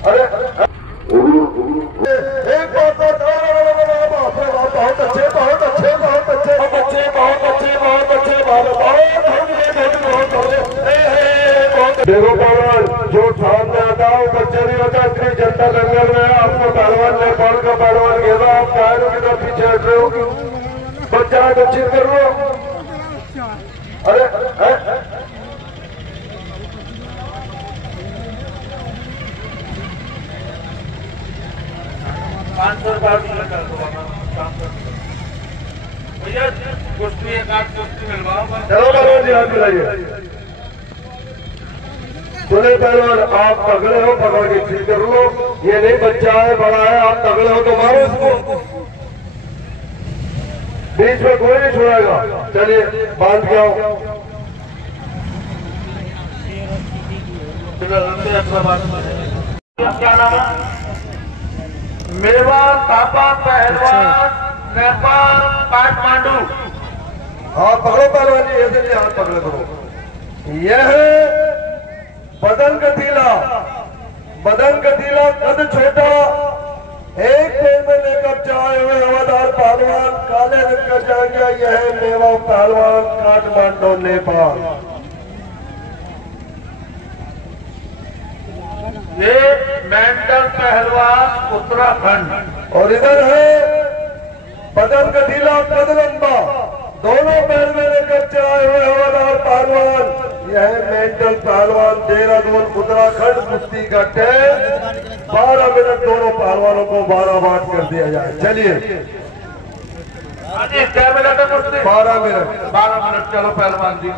अरे एक बात बहुत अच्छे बहुत अच्छे बहुत अच्छे बच्चे बहुत अच्छे बहुत अच्छे देखो पहलवान जो सामने आता है वो बच्चे नहीं होता। इतनी जनता दंगल में आपको पहलवान नेपाल का पहलवान घेरा, आप कायरों की तरफ पीछे हट रहे हो। बच्चा है तो चीज कर लो। अरे 500 रुपये कर दो भैया। कुश्ती एक आध कुश्ती मिलवाओ। चलो पहलवान जी हाथ मिलाइए। सुने पहलवान आप तगड़े हो, पकड़ के ठीक कर लो। ये नहीं बच्चा है बड़ा है, आप तगड़े हो तो मारो इसको। बीच में कोई नहीं छोड़ेगा। चलिए बांध के आओ। क्या नाम है? मेवा तापा पहलवान नेपाल काठमांडू। हाँ पकड़ो पहलवान जी, ऐसे नहीं हाथ पकड़े करो। यह बदन गतीला कद छोटा, एक पैर में लेकर जाए हुए हवादार पहलवान काले रंग का जाएंगे। यह मेवा पहलवान काठमांडू नेपाल। ये मेंटल पहलवान उत्तराखंड। और इधर है बदन गतीला कद लंबा, दोनों पैर में लेकर चलाए हुए हवादार पहलवान। यह मेंटल पहलवान देहरादून उत्तराखंड। कुश्ती का टाइम 12 मिनट। दोनों पहलवानों को 12 बांट कर दिया जाए। चलिए क्या मिनट है कुश्ती? 12 मिनट। 12 मिनट। चलो पहलवान जी।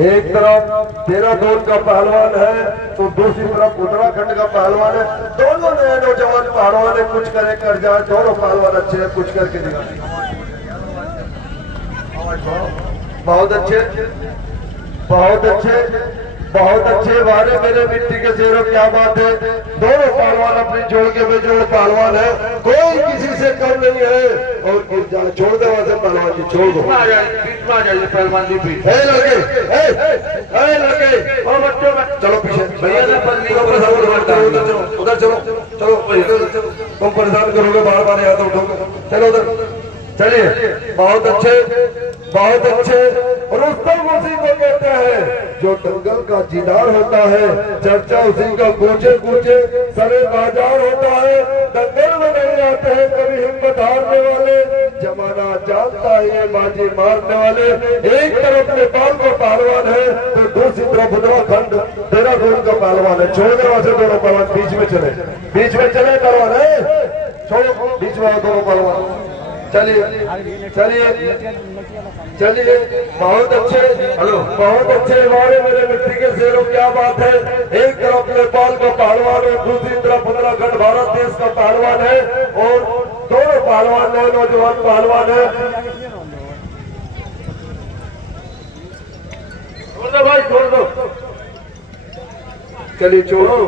एक तरफ देहरादून का पहलवान है तो दूसरी तरफ उत्तराखंड का पहलवान है। दोनों नए नौजवान पहलवान है, कुछ करे कर जाए। दोनों पहलवान अच्छे हैं, कुछ करके दिखा। बहुत अच्छे बहुत अच्छे बहुत अच्छे। वारे मेरे मिट्टी के शेरों, क्या बात है। दोनों पहलवान अपनी जोड़ के बेजोड़ पहलवान है, कोई किसी से कम नहीं है। और छोड़ दे वहां से पहलवान जी, छोड़ दो। बीच में आ जाइए पहलवान जी। बीच लगे बच्चों में चलो पीछे भैया ने पत्नी को उधर चलो चलो तुम परेशान करोगे, बार बार याद उठोगे। चलो उधर चलिए। बहुत अच्छे बहुत अच्छे। रुस्तम उसी को कहते हैं जो दंगल का जीदार होता है। चर्चा उसी का कूचे कूचे सरे बाजार होता है। दंगल में नहीं आते हैं कभी हिम्मत हारने वाले, जमाना जानता है ये बाजी मारने वाले। एक तरफ नेपाल का पहलवान है तो दूसरी तरफ उत्तराखंड देहरादून का पहलवान है। छोड़ने वाले दोनों पहलवान बीच में चले पहलवान है। छोड़ो बीच में दोनों पहलवान। चलिए चलिए चलिए। बहुत अच्छे बहुत अच्छे। हमारे मेरे मिट्टी के शेरों, क्या बात है। एक तरफ नेपाल का पहलवान है, दूसरी तरफ उत्तराखंड भारत देश का पहलवान है। और दोनों पहलवान है, नौजवान पहलवान है। छोड़ दो भाई, छोड़ दो। चलिए छोड़ो।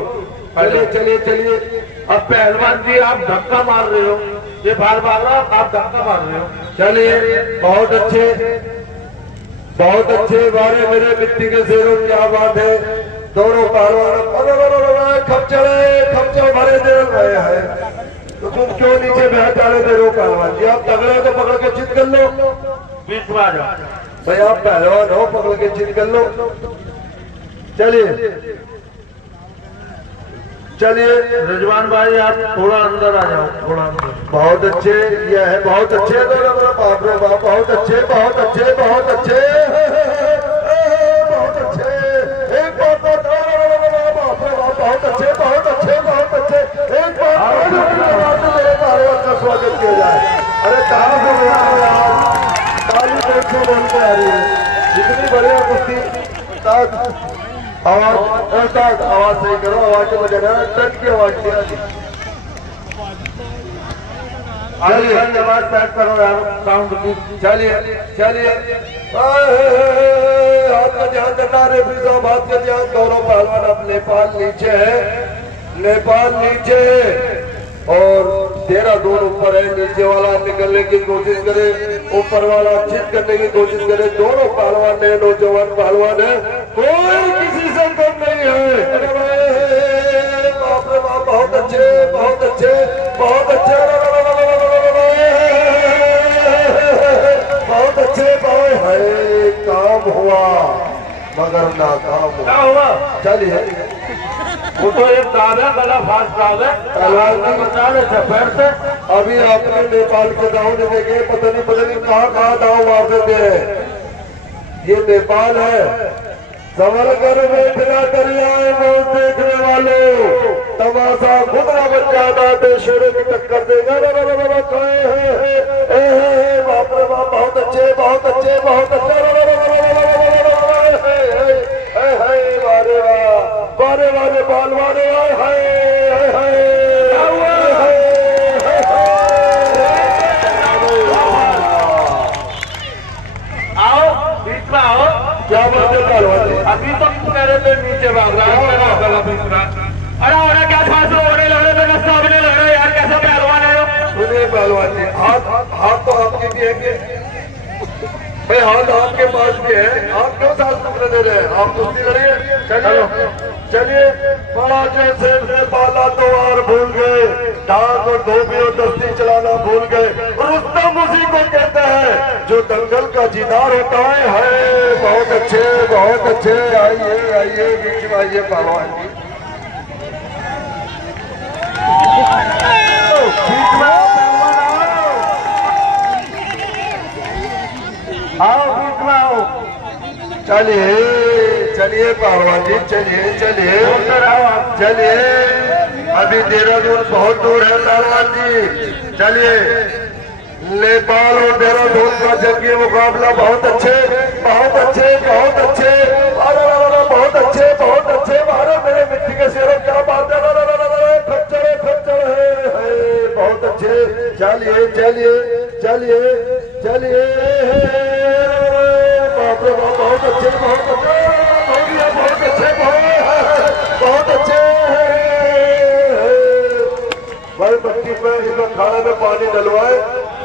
चलिए चलिए चलिए। अब पहलवान जी आप धक्का मार रहे हो, ये बार बार आप धक्का मार रहे हो। चलिए बहुत अच्छे। बारे मेरे मिट्टी के शेरों, क्या बात है। दोनों पहलवान खपचड़े भरे दे रहे हैं तो तुम क्यों नीचे बैठ डाले दे रहे हो पहलवान जी। आप तगड़े तो पकड़ के चित कर लो। बीच में आ जाओ भाई, आप पहलवान हो, पकड़ के चित कर लो। चलिए चलिए। रिजवान भाई आप थोड़ा अंदर आ जाओ, थोड़ा अंदर। बहुत अच्छे। ये है बहुत अच्छे। बाप रे बाप, बहुत अच्छे बहुत अच्छे बहुत अच्छे बहुत अच्छे। एक बात बाप रे बाप, बहुत अच्छे बहुत अच्छे बहुत अच्छे। एक बात मेरे पहलवान का स्वागत किया जाए। अरे ताली से ताली से बोलते आ रही है। जितनी बढ़िया कुश्ती। आवाज सही करो, आवाज से बजा रहा है, टच की आवाज नहीं। आवाज सेट करो यार, साउंड की। चलिए चलिए। हाथ का ध्यान करना, रेफरी साहब हाथ का ध्यान। दोनों पहलवान अब नेपाल नीचे है, नेपाल नीचे है और देहरादून ऊपर है। नीचे वाला निकलने की कोशिश करे, ऊपर वाला चित करने की कोशिश करे। दोनों पहलवान है, नौजवान पहलवान है, कोई किसी से कम नहीं है। बाप रे बाप, नाकाम क्या हुआ? चलिए वो तो एक दाव है, गला फास्ट दाव है, बचा ले पैर से। अभी आपने नेपाल के दाव ने देखे, पता नहीं कहाँ दाव मार देते हैं। ये नेपाल है। संभल कर बैठना दरियाए मौत देखने वालों, तमाशा खुद ना बन जाता तो शेरे की टक्कर देगा। बाप रे बाप, बहुत अच्छे बहुत अच्छे बहुत अच्छे। वारे वाह वारे वारे बाल वारे आओ बीच में आओ। क्या बात है पहलवान जी? अभी तो मेरे पे नीचे भाग रहा है, मेरा गला बीच रहा। अरे क्या फांस होने लग रहे, तो नशा होने लग रहा है यार, कैसा पहलवान है? सुनिए पहलवान जी, हाथ तो आपके भी है भाई, हाथ आपके पास भी है, आप क्यों साथ टुकड़े दे रहे हैं? आप कुश्ती लड़िए। चलिए बड़ा जैसे पाला तो और भूल गए, डाक और धोबी और दस्ती चलाना भूल गए। रुस्तम उसी को कहते हैं जो दंगल का जीदार होता है। बहुत अच्छे बहुत अच्छे। आइए आइए बीच में आइए पहलवान जी, बीच में आओ बीच में आओ। चलिए चलिए पहलवान जी, चलिए चलिए चलिए। अभी देहरादून बहुत दूर है पहलवान जी। चलिए नेपाल और देहरादून का जंगी मुकाबला बहुत अच्छे बहुत अच्छे बहुत अच्छे। अरे बहुत अच्छे बहुत अच्छे। अरे मेरे मिट्टी के शेरों, क्या बात है। खच्चर खच्चर है, बहुत अच्छे। चलिए चलिए चलिए चलिए। बाप रे बाप, बहुत अच्छे बहुत अच्छे बहुत अच्छे बहुत अच्छे। भाई पट्टी पे इसमें खाने में पानी डलवाए,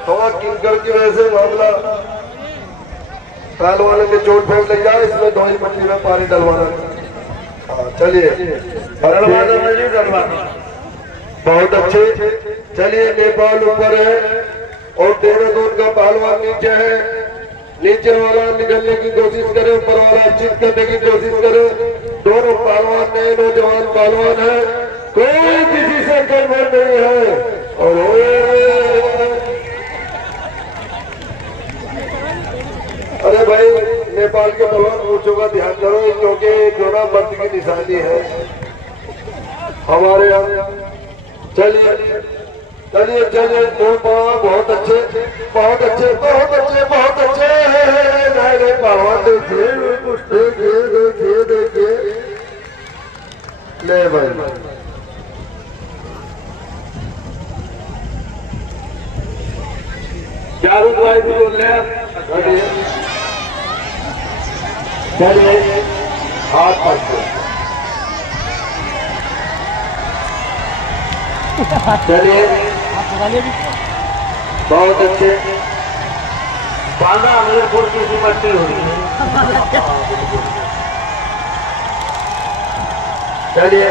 थोड़ा किंकर की वजह से मामला पहलवान के चोट फेंक लग जाए, इसमें दवाई पट्टी में पानी डलवाना। हाँ चलिए बहुत अच्छे। चलिए नेपाल ऊपर है और देहरादून का पहलवान नीचे है। नीचे वाला निकलने की कोशिश करे, ऊपर वाला चित करने की कोशिश करे। दोनों पहलवान नए नौजवान पहलवान है, कोई किसी से गड़बड़ नहीं है। और अरे भाई नेपाल के पहलवान ऊंचों का ध्यान करो, क्योंकि जोड़ा मर्द की निशानी है हमारे यहाँ। चलिए चलिए चलिए। बहुत अच्छे बहुत अच्छे बहुत अच्छे बहुत अच्छे। नए पहलवान देखिए देखिए देखिए। ले भाई चारू भाई भी बोल रहे हैं। चलिए हाथ पास चलिए बहुत अच्छे। बांधा अमीरपुर की मट्टी हो रही है। चलिए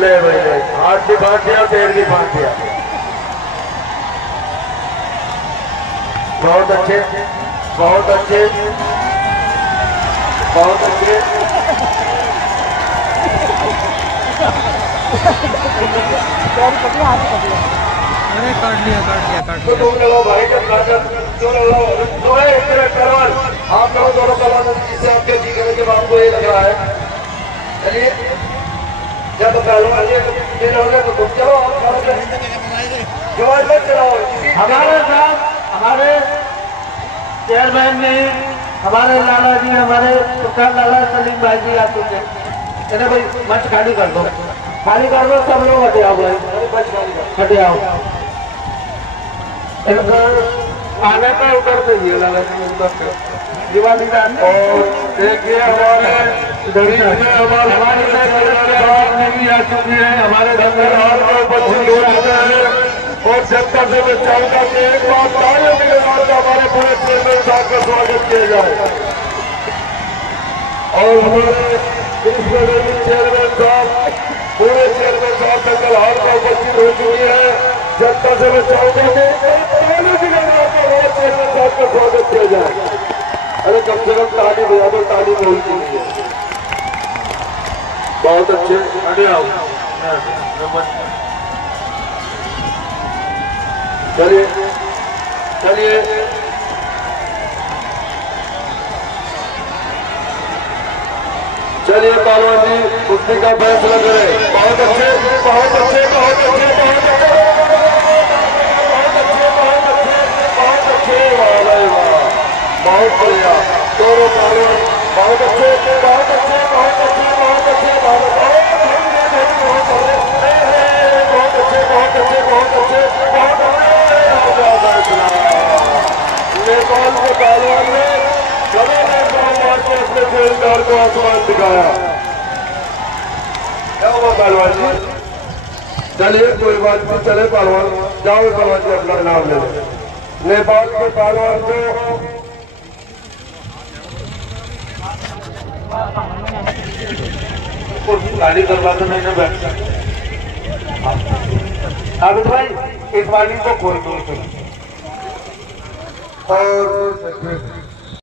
ले भाई ले, हाथ भी बांध दिया, पैर भी बांध दिया। बहुत अच्छे बहुत अच्छे बहुत अच्छे। काट लिया तो तुम लगाओ भाई, जब क्यों लगाओ तो पहलवान आप लोग दोनों पहलवान जिससे आपके जी करने के बाद को ये लग रहा है। चलिए जब पहलवान ये रहोगे तो तुम चलो, आप जवान मत चलाओ। हमारे साथ हमारे चेयरमैन ने, हमारे लाला जी, हमारे सुल्तान लाला सलीम भाई जी आ चुके हैं। कहते भाई मंच खाली कर दो, खाली कर दो, सब लोग हटे आओ भाई, हटे आओ। आने का उतर देंगे लाला जी, उतर के दिवाली का। और देखिए हमारे हमारे भी आ चुकी है, हमारे धन्यवाद के बच्चे लोग आते हैं और जनता से मैं चाहूंगा कि एक बार तालियों के बाद हमारे पूरे चेयरमैन साहब का स्वागत किया जाए। और हमारे चेयरमैन साहब, पूरे चेयरमैन साहब दंगल हाल का उपस्थित हो चुकी है। जनता से मैं चाहूंगा कि चेयरमैन साहब का स्वागत किया जाए। अरे कम से कम ताली बजा दो, ताली बोल चुकी है। बहुत अच्छे। चलिए चलिए चलिए पहलवान जी कुश्ती का फैसला करें। बहुत अच्छे बहुत अच्छे बहुत अच्छे बहुत अच्छे बहुत अच्छे बहुत अच्छे बहुत अच्छे वाह भाई वाह बहुत बढ़िया दोनों पहलवान बहुत अच्छे बहुत अच्छे बहुत अच्छे बहुत अच्छे बहुत अच्छे बहुत अच्छे बहुत अच्छे बहुत अच्छे। नेपाल के पहलवान ने अपने खेलदार को आसमान दिखाया। क्या हुआ पहलवान जी? चलिए कोई बात नहीं, चले पहलवान जाओ पहलवान जी अपना नाम ले लो। नेपाल के पहलवान को गाड़ी करवा तो मैंने बैठा आबिद भाई इस वाली को खोल दो और